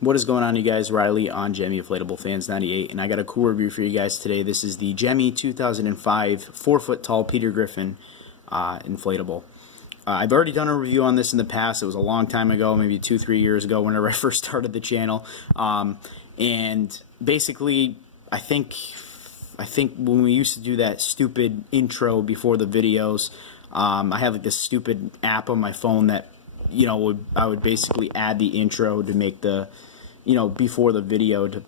What is going on, you guys? Riley on Gemmy Inflatable Fans 98, and I got a cool review for you guys today. This is the Gemmy 2005 4-foot tall Peter Griffin inflatable. I've already done a review on this in the past. It was a long time ago, maybe 2-3 years ago, whenever I first started the channel. And basically, I think when we used to do that stupid intro before the videos, I have like this stupid app on my phone that I would basically add the intro to make the before the video to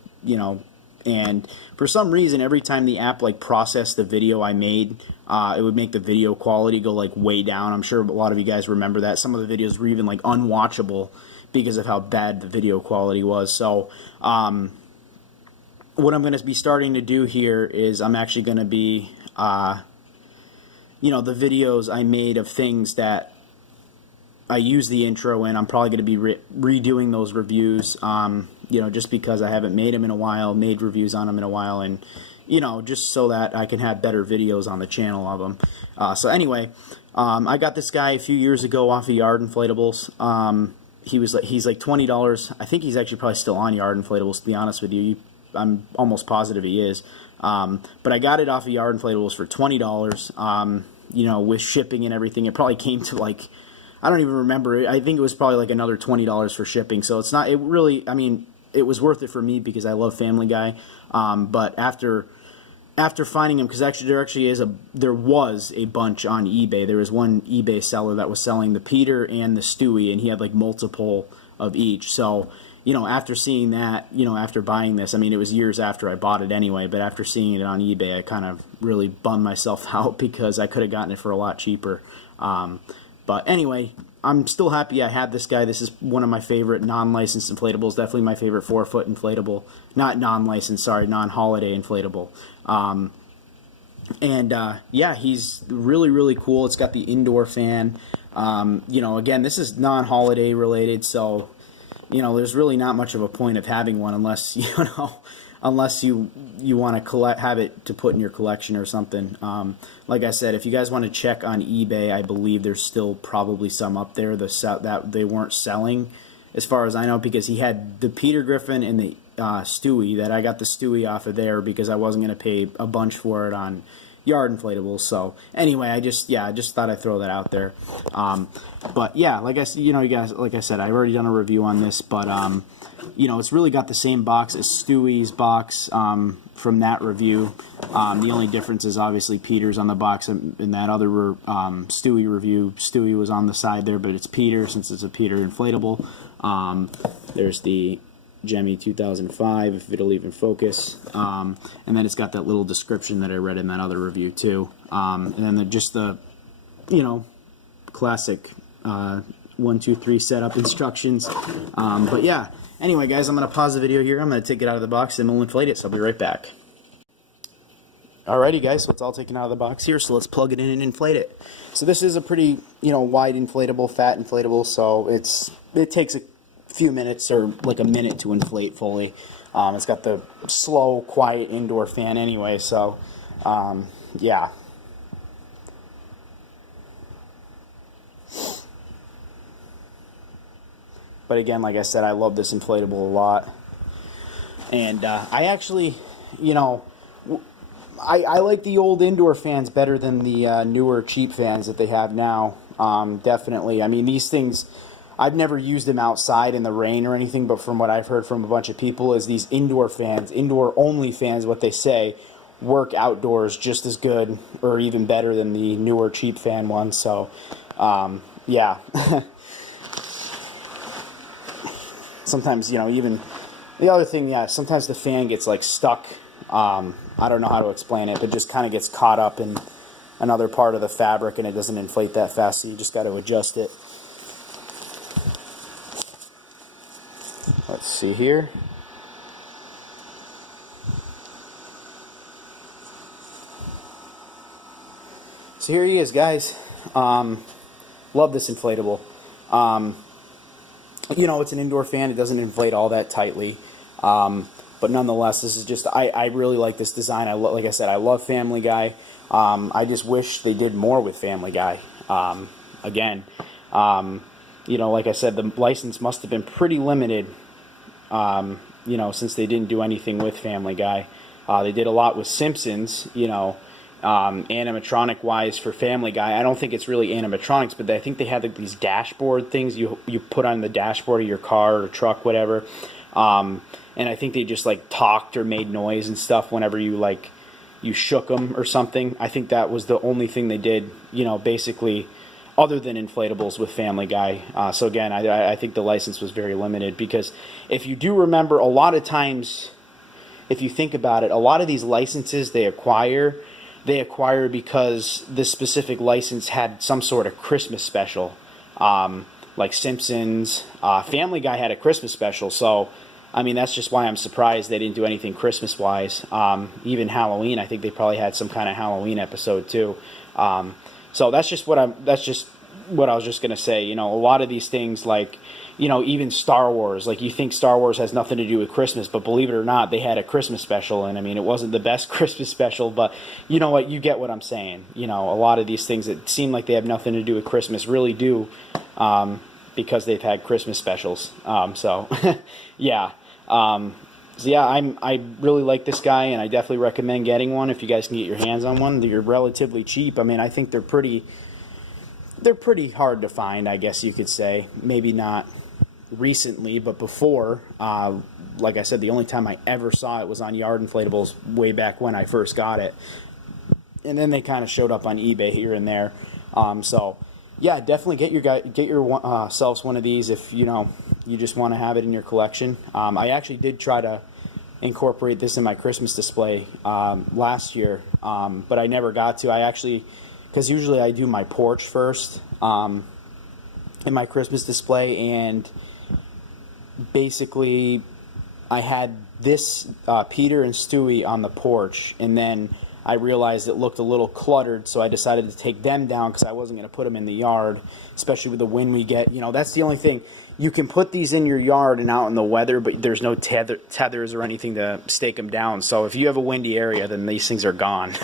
and for some reason every time the app like processed the video I made, it would make the video quality go like way down. I'm sure a lot of you guys remember that. Some of the videos were even like unwatchable because of how bad the video quality was. So what I'm going to be starting to do here is I'm actually going to be the videos I made of things that I use the intro in, I'm probably going to be redoing those reviews, just because I haven't made them in a while, made reviews on them in a while, and, just so that I can have better videos on the channel of them. So anyway, I got this guy a few years ago off of Yard Inflatables. He's like $20. I think he's actually probably still on Yard Inflatables, to be honest with you. I'm almost positive he is. But I got it off of Yard Inflatables for $20, with shipping and everything. It probably came to like, I don't even remember. I think it was probably like another $20 for shipping. So it's not. It really. I mean, it was worth it for me because I love Family Guy. But after finding him, because actually there was a bunch on eBay. There was one eBay seller that was selling the Peter and the Stewie, and he had like multiple of each. So after seeing that, after buying this, I mean, it was years after I bought it anyway. But after seeing it on eBay, I kind of really bummed myself out because I could have gotten it for a lot cheaper. But anyway, I'm still happy I had this guy. This is one of my favorite non-licensed inflatables. Definitely my favorite 4-foot inflatable. Not non-licensed, sorry, non-holiday inflatable. Yeah, he's really, really cool. It's got the indoor fan. Again, this is non-holiday related, so, there's really not much of a point of having one unless, unless you want to have it to put in your collection or something. Like I said, if you guys want to check on eBay, I believe there's still probably some up there that they weren't selling, as far as I know, because he had the Peter Griffin and the Stewie. That I got the Stewie off of there because I wasn't going to pay a bunch for it on Yard Inflatables. So anyway, I just thought I'd throw that out there. But yeah, like I said, I've already done a review on this, but it's really got the same box as Stewie's box from that review. The only difference is obviously Peter's on the box. In that other Stewie review, Stewie was on the side there, but it's Peter since it's a Peter inflatable. There's the Gemmy 2005, if it'll even focus. And then it's got that little description that I read in that other review too. And then just the, classic 1, 2, 3 setup instructions. But yeah. Anyway, guys, I'm going to pause the video here. I'm going to take it out of the box, and we'll inflate it, so I'll be right back. Alrighty, guys, so it's all taken out of the box here, so let's plug it in and inflate it. So this is a pretty, wide inflatable, fat inflatable, so it takes a few minutes, or like a minute to inflate fully. It's got the slow, quiet indoor fan anyway, so, yeah. But again, like I said, I love this inflatable a lot. And I actually, I like the old indoor fans better than the newer cheap fans that they have now. Definitely. I mean, these things, I've never used them outside in the rain or anything, but from what I've heard from a bunch of people is these indoor fans, indoor-only fans, what they say, work outdoors just as good or even better than the newer cheap fan ones. So, yeah. Sometimes, even the other thing, yeah, sometimes the fan gets like stuck. I don't know how to explain it, but just kind of gets caught up in another part of the fabric and it doesn't inflate that fast, so you just got to adjust it. Let's see here. So here he is, guys. Love this inflatable. It's an indoor fan. It doesn't inflate all that tightly. But nonetheless, this is just, I really like this design. Like I said, I love Family Guy. I just wish they did more with Family Guy. Again, like I said, the license must have been pretty limited You know, since they didn't do anything with Family Guy. They did a lot with Simpsons, you know, animatronic wise for Family Guy. I don't think it's really animatronics, but I think they had like these dashboard things you put on the dashboard of your car or truck, whatever. And I think they just like talked or made noise and stuff whenever you shook them or something. I think that was the only thing they did, you know, basically, other than inflatables with Family Guy. So again, I think the license was very limited, because if you do remember, a lot of times, if you think about it, a lot of these licenses they acquire because this specific license had some sort of Christmas special, like Simpsons. Family Guy had a Christmas special, so I mean that's just why I'm surprised they didn't do anything Christmas wise. Even Halloween, I think they probably had some kind of Halloween episode too. So that's just what I was just gonna say. You know, a lot of these things, like, you know, even Star Wars, like, you think Star Wars has nothing to do with Christmas, but believe it or not, they had a Christmas special, and I mean, it wasn't the best Christmas special, but you know what, you get what I'm saying. You know, a lot of these things that seem like they have nothing to do with Christmas really do, because they've had Christmas specials. So yeah. So yeah, I really like this guy, and I definitely recommend getting one if you guys can get your hands on one. They're relatively cheap. I mean, I think they're pretty hard to find, I guess you could say. Maybe not recently, but before, like I said, the only time I ever saw it was on Yard Inflatables way back when I first got it, and then they kind of showed up on eBay here and there. So yeah, definitely get yourselves one of these if you know you just want to have it in your collection. I actually did try to incorporate this in my Christmas display last year, but I never got to. I actually, because usually I do my porch first in my Christmas display, and basically I had this Peter and Stewie on the porch, and then I realized it looked a little cluttered, so I decided to take them down because I wasn't going to put them in the yard, especially with the wind we get. You know, that's the only thing. You can put these in your yard and out in the weather, but there's no tethers or anything to stake them down. So if you have a windy area, then these things are gone.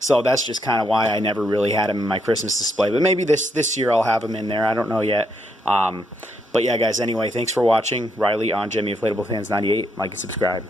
So that's just kind of why I never really had them in my Christmas display. But maybe this year I'll have them in there. I don't know yet. But yeah, guys, anyway, thanks for watching. Riley on Gemmy Inflatable Fans 98. Like and subscribe.